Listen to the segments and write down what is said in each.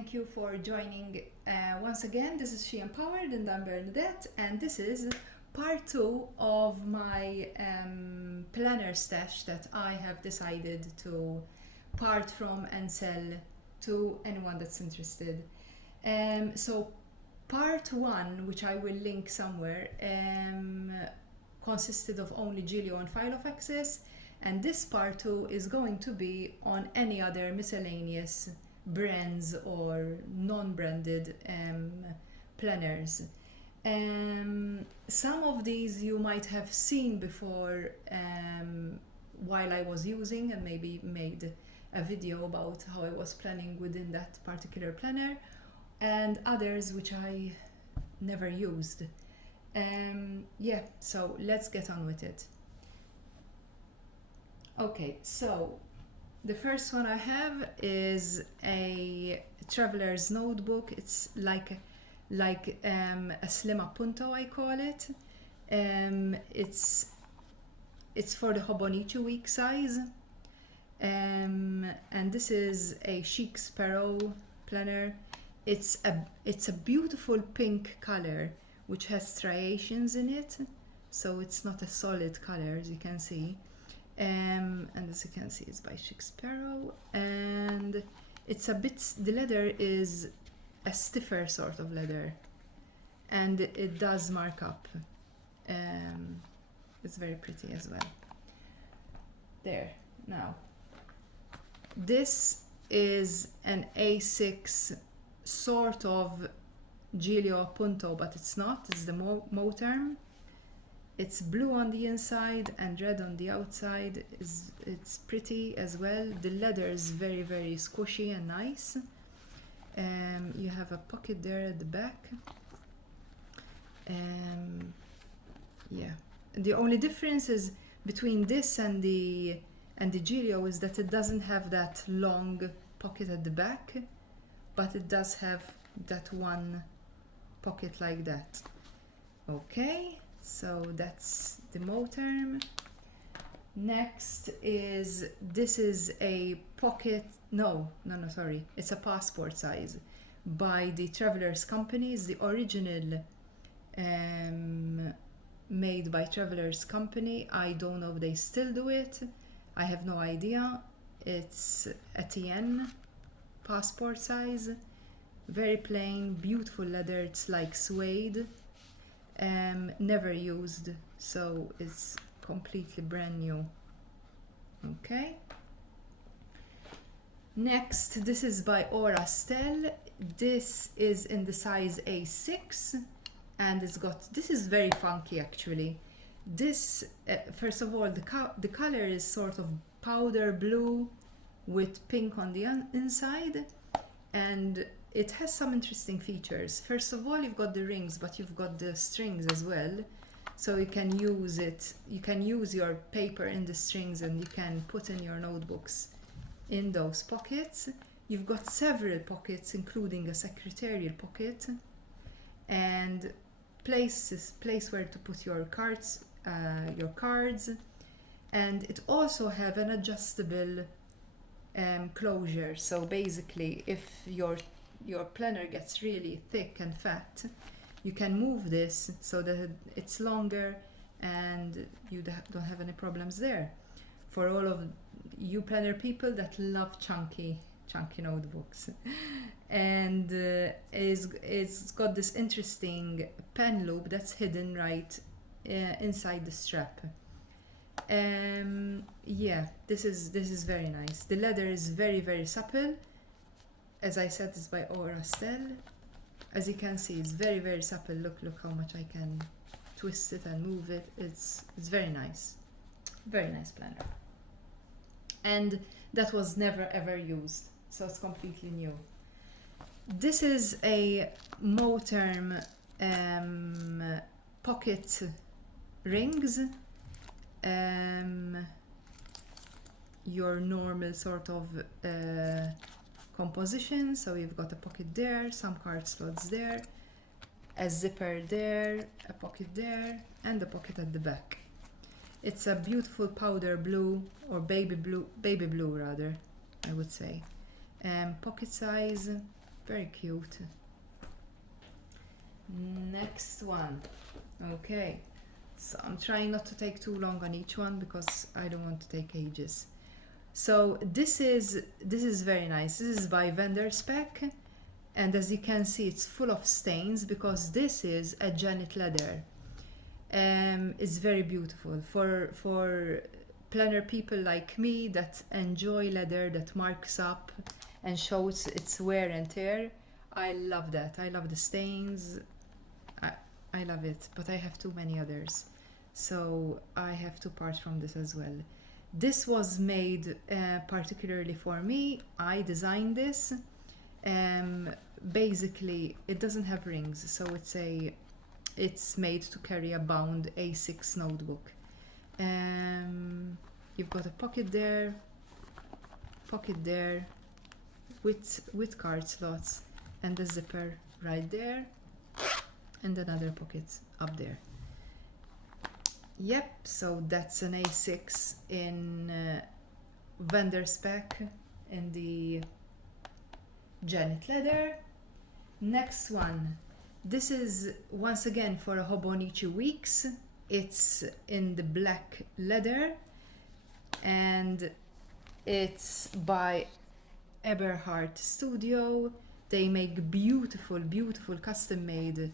thank you for joining once again. This is She Empowered and I'm Bernadette, and this is part 2 of my planner stash that I have decided to part from and sell to anyone that's interested. So part 1, which I will link somewhere, consisted of only Gilio and File of Access, and this part 2 is going to be on any other miscellaneous brands or non-branded planners. Some of these you might have seen before while I was using, and maybe made a video about how I was planning within that particular planner, and others which I never used. Yeah, so let's get on with it. Okay, so the first one I have is a traveler's notebook. It's like a slim appunto, I call it. It's for the Hobonichi week size, and this is a Chic Sparrow planner. It's a beautiful pink color which has striations in it, so it's not a solid color, as you can see. And as you can see, it's by Chic Sparrow, and it's a bit, the leather is a stiffer sort of leather, and it does mark up. It's very pretty as well. There, now this is an A6 sort of Gilio appunto, but it's not, it's the Moterm. It's blue on the inside and red on the outside. It's pretty as well. The leather is very, very squishy and nice. You have a pocket there at the back. Yeah. The only difference is between this and the Gilio is that it doesn't have that long pocket at the back, but it does have that one pocket like that. Okay. So that's the Moterm. Next is, this is a pocket, sorry, it's a passport size by the Travelers Company. It's the original made by Travelers Company. I don't know if they still do it. I have no idea. It's a TN passport size. Very plain, beautiful leather. It's like suede. Never used, so it's completely brand new. Okay. Next, this is by Aurastel. This is in the size A6, and this is very funky actually. This, first of all, the color is sort of powder blue with pink on the inside, and it has some interesting features. First of all, you've got the rings, but you've got the strings as well. So you can use it, you can use your paper in the strings, and you can put in your notebooks in those pockets. You've got several pockets, including a secretarial pocket, and place where to put your cards, and it also have an adjustable closure. So basically, if your planner gets really thick and fat, you can move this so that it's longer and you don't have any problems there. For all of you planner people that love chunky notebooks. And it's got this interesting pen loop that's hidden right inside the strap. Yeah, this is very nice. The leather is very, very supple. As I said, it's by Aurastel. As you can see, it's very, very supple. Look how much I can twist it and move it. It's very nice. Very nice planner. And that was never ever used, so it's completely new. This is a Moterm pocket rings. Your normal sort of composition. So you've got a pocket there, some card slots there, a zipper there, a pocket there, and a pocket at the back. It's a beautiful powder blue, or baby blue rather, I would say. Pocket size, Very cute. Next one. Okay, so I'm trying not to take too long on each one because I don't want to take ages. So this is very nice. This is by Vendor Spec, and as you can see, it's full of stains because this is a Janet leather. It's very beautiful for planner people like me that enjoy leather that marks up and shows its wear and tear. I love that. I love the stains. I love it, but I have too many others, so I have to part from this as well. This was made particularly for me. I designed this. Basically, it doesn't have rings, so it's made to carry a bound A6 notebook. You've got a pocket there with card slots, and the zipper right there, and another pocket up there. Yep, so that's an A6 in Vendor Spec in the Janet leather. Next one, this is once again for a Hobonichi Weeks. It's in the black leather, and it's by Eberhard Studio. They make beautiful custom made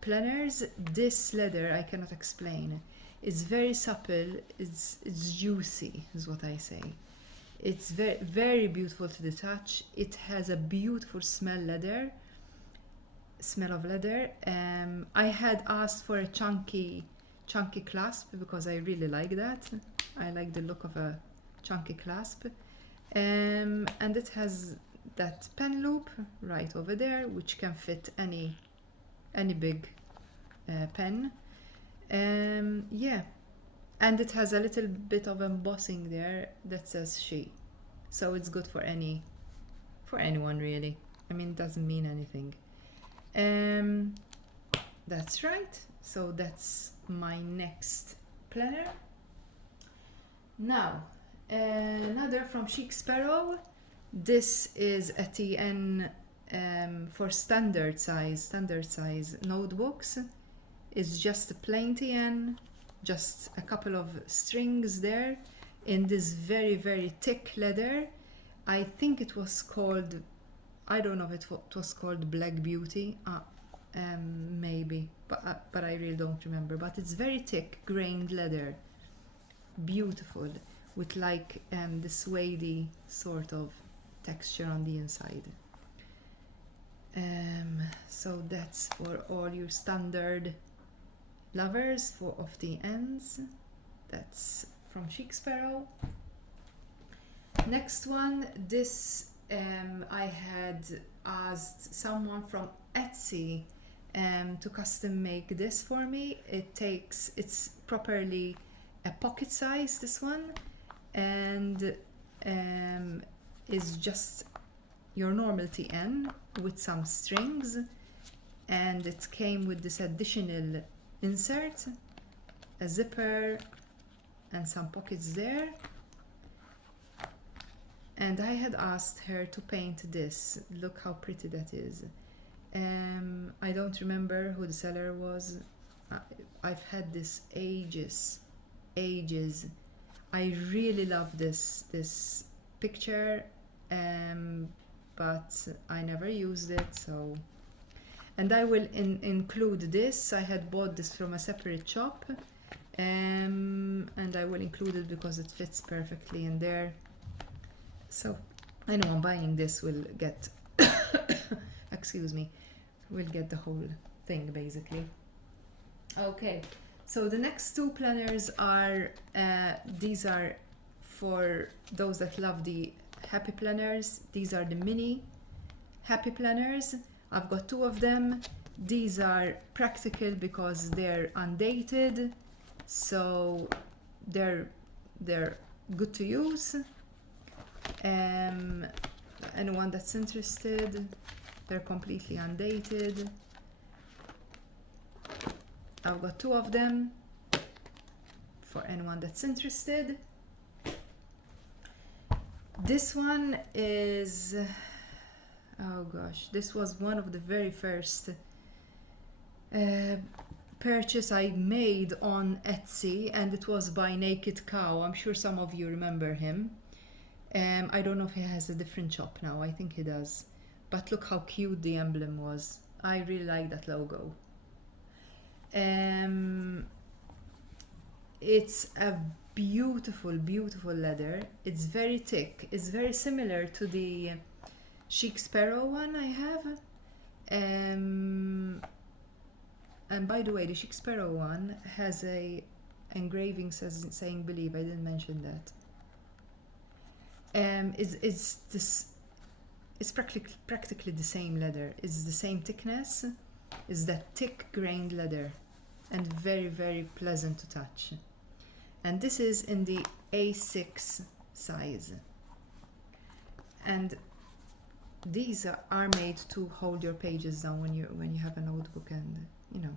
planners. This leather I cannot explain. It's very supple, it's juicy is what I say. It's very beautiful to the touch. It has a beautiful smell of leather. I had asked for a chunky clasp because I really like that. I like the look of a chunky clasp. And it has that pen loop right over there, which can fit any big pen. Yeah, and it has a little bit of embossing there that says she, so it's good for anyone really. I mean, it doesn't mean anything. That's right. So that's my next planner. Now another from Chic Sparrow. This is a TN for standard size notebooks. It's just a plain TN, just a couple of strings there in this very thick leather. I think it was called, I don't know if it was called Black Beauty, maybe, but I really don't remember. But it's very thick grained leather, beautiful, with like the suede sort of texture on the inside. So that's for all your standard lovers of the ends. That's from Chic Sparrow. Next one, this I had asked someone from Etsy to custom make this for me. It's properly a pocket size, this one, and is just your normal TN with some strings, and it came with this additional insert, a zipper and some pockets there. And I had asked her to paint this. Look how pretty that is. I don't remember who the seller was. I've had this ages. I really love this picture, but I never used it, so. And I will include this. I had bought this from a separate shop, and I will include it because it fits perfectly in there. So anyone buying this will get excuse me, will get the whole thing basically. Okay, so the next two planners are these are for those that love the happy planners. These are the mini happy planners. I've got two of them. These are practical because they're undated, so they're good to use. Anyone that's interested, they're completely undated. I've got two of them for anyone that's interested. This one is oh gosh, this was one of the very first purchase I made on Etsy, and it was by Naked Cow. I'm sure some of you remember him. I don't know if he has a different shop now. I think he does. But look how cute the emblem was. I really like that logo. It's a beautiful, beautiful leather. It's very thick. It's very similar to the Chic Sparrow one I have. And by the way, the Chic Sparrow one has a engraving saying "Believe." I didn't mention that. It's practically the same leather. It's the same thickness. It's that thick grained leather, and very, very pleasant to touch. And this is in the A6 size. And these are made to hold your pages down when you have a notebook, and you know.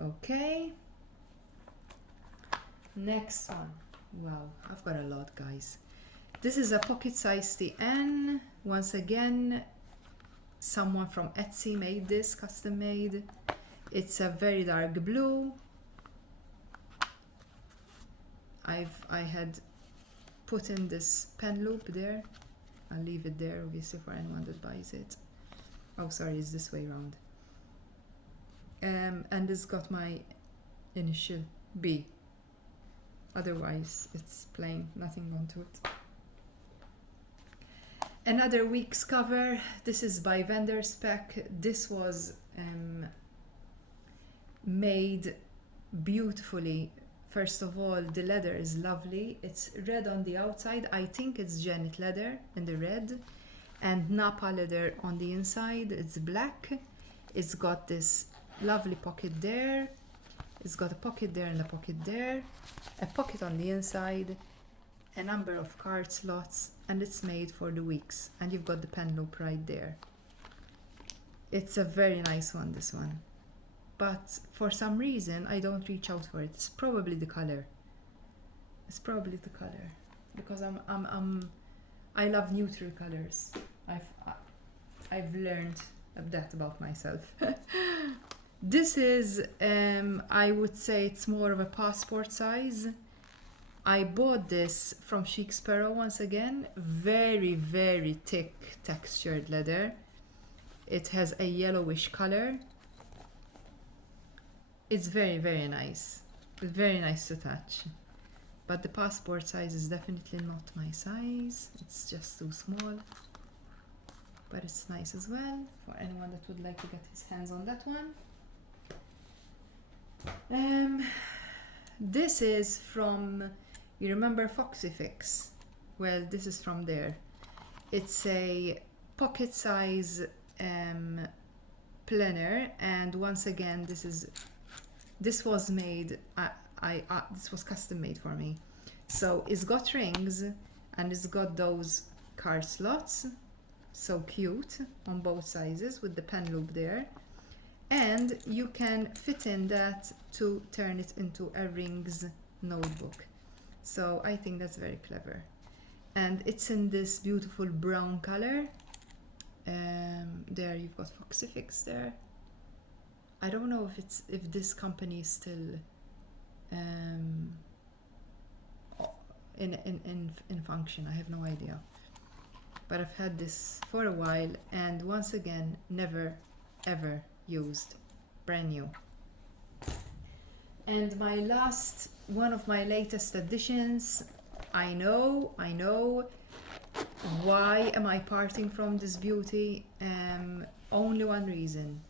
Okay. Next one. Wow, I've got a lot, guys. This is a pocket size TN. Once again, someone from Etsy made this, custom made. It's a very dark blue. I had put in this pen loop there. I'll leave it there, obviously, for anyone that buys it. Oh, sorry, it's this way around. And it's got my initial B. Otherwise, it's plain, nothing onto it. Another week's cover. This is by Vendor Spec. This was made beautifully. First of all, the leather is lovely. It's red on the outside. I think it's Janet leather in the red, and Napa leather on the inside. It's black. It's got this lovely pocket there. It's got a pocket there and a pocket there, a pocket on the inside, a number of card slots, and it's made for the weeks. And you've got the pen loop right there. It's a very nice one, this one. But for some reason, I don't reach out for it. It's probably the color. It's probably the color, because I love neutral colors. I've learned that about myself. This is, I would say it's more of a passport size. I bought this from Chic Sparrow once again. Very, very thick textured leather. It has a yellowish color. It's very, very nice. It's very nice to touch. But the passport size is definitely not my size. It's just too small. But it's nice as well for anyone that would like to get his hands on that one. This is from, you remember Foxy Fix? Well, this is from there. It's a pocket size planner, and once again, this was made. This was custom made for me. So it's got rings, and it's got those card slots. So cute on both sizes with the pen loop there. And you can fit in that to turn it into a rings notebook. So I think that's very clever. And it's in this beautiful brown color. There you've got Foxy Fix there. I don't know if this company is still in function. I have no idea. But I've had this for a while, and once again, never ever used. Brand new. And my last, one of my latest additions. I know. Why am I parting from this beauty? Only one reason.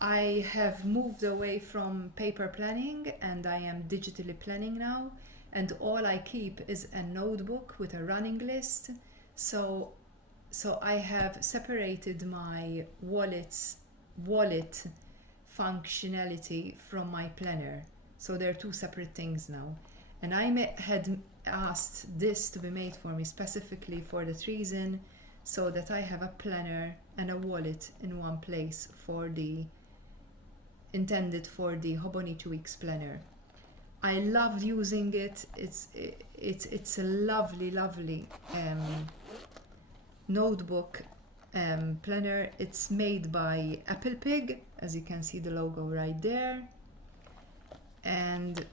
I have moved away from paper planning, and I am digitally planning now, and all I keep is a notebook with a running list. So I have separated my wallet functionality from my planner. So they're two separate things now. And I had asked this to be made for me specifically for that reason, so that I have a planner and a wallet in one place intended for the Hobonichi Weeks planner. I loved using it. It's a lovely notebook. planner. It's made by Apple Pig, as you can see the logo right there. And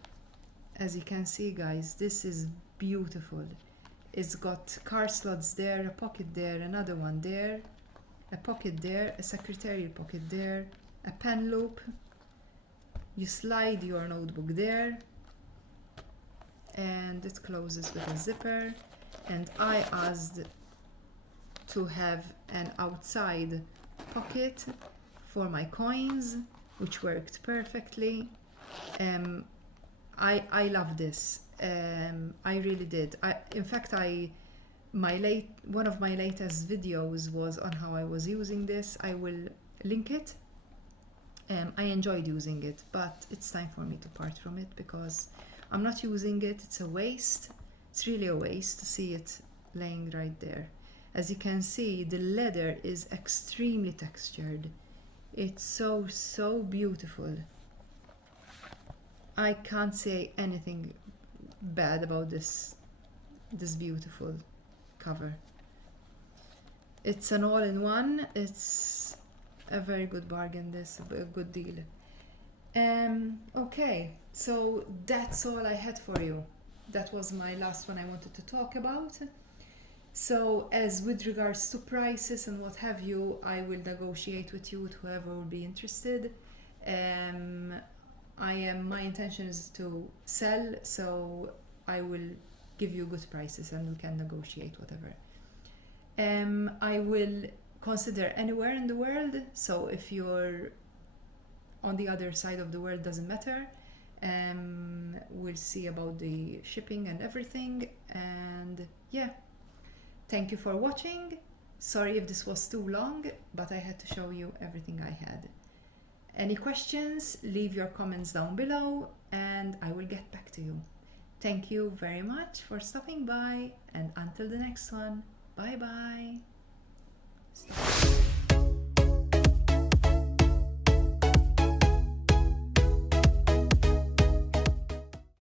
as you can see, guys, this is beautiful. It's got car slots there, a pocket there, another one there, a pocket there, a secretarial pocket there, a pen loop. You slide your notebook there, and it closes with a zipper. And I asked to have an outside pocket for my coins, which worked perfectly. I love this. I really did. In fact, one of my latest videos was on how I was using this. I will link it. I enjoyed using it, but it's time for me to part from it because I'm not using it. It's a waste. It's really a waste to see it laying right there. As you can see, the leather is extremely textured. It's so beautiful. I can't say anything bad about this beautiful cover. It's an all-in-one. It's a very good bargain, this, a good deal. Okay, so that's all I had for you. That was my last one I wanted to talk about. So as with regards to prices and what have you, I will negotiate with you, with whoever will be interested. My intention is to sell, so I will give you good prices and we can negotiate whatever. I will consider anywhere in the world, so if you're on the other side of the world, doesn't matter. We'll see about the shipping and everything, and yeah. Thank you for watching. Sorry if this was too long, but I had to show you everything I had. Any questions, leave your comments down below and I will get back to you. Thank you very much for stopping by, and until the next one, bye bye.